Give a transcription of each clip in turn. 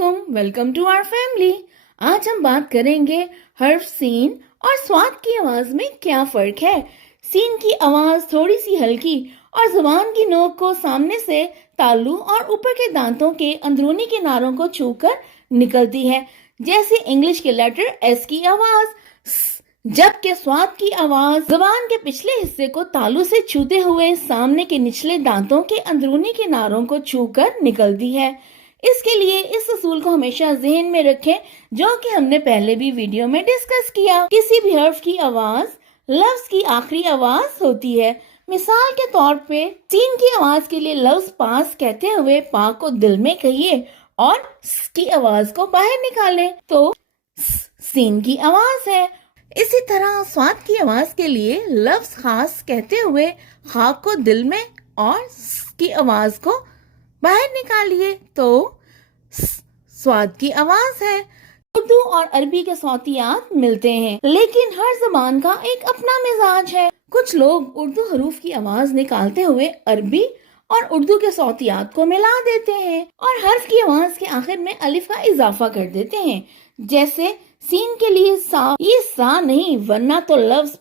वालेकुम, welcome to our family. आज हम बात करेंगे हर्फ सीन और स्वाद की आवाज में क्या फर्क है। सीन की आवाज थोड़ी सी हल्की और जुबान की नोक को सामने से तालू और ऊपर के दांतों के अंदरूनी किनारों को छूकर निकलती है, जैसे इंग्लिश के लेटर एस की आवाज स, जबकि स्वाद की आवाज जुबान के पिछले हिस्से को तालू से छूते हुए सामने के निचले दांतों के अंदरूनी किनारों को छूकर निकलती है। इसके लिए इस असूल को हमेशा जहन में रखें, जो कि हमने पहले भी वीडियो में डिस्कस किया। किसी भी हर्फ की आवाज लफ्ज की आखिरी आवाज होती है। मिसाल के तौर पे सीन की आवाज के लिए लफ्ज पास कहते हुए पा को दिल में कहिए और स की आवाज को बाहर निकालें तो सीन की आवाज है। इसी तरह स्वाद की आवाज के लिए लफ्ज खास कहते हुए खा को दिल में और स की आवाज को बाहर निकालिए तो स्वाद की आवाज है। उर्दू और अरबी के सौतियात मिलते हैं, लेकिन हर जबान का एक अपना मिजाज है। कुछ लोग उर्दू हरूफ की आवाज निकालते हुए अरबी और उर्दू के सौतियात को मिला देते हैं और हर्फ की आवाज के आखिर में अलिफ का इजाफा कर देते हैं। जैसे सीन के लिए सा, ये सा नहीं, वरना तो लफ्ज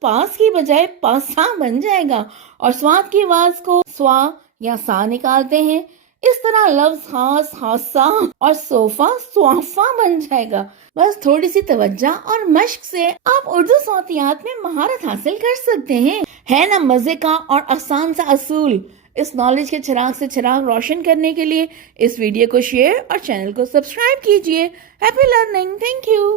पास की बजाय पासा बन जाएगा और स्वाद की आवाज को स्वा या सा निकालते हैं। इस तरह लफ्ज खास खासा और सोफा स्वाफा बन जाएगा। बस थोड़ी सी तवज्जो और मश्क से आप उर्दू सौतियात में महारत हासिल कर सकते हैं। है ना मजे का और आसान सा असूल। इस नॉलेज के चिराग से चिराग रोशन करने के लिए इस वीडियो को शेयर और चैनल को सब्सक्राइब कीजिए। Happy learning. Thank you.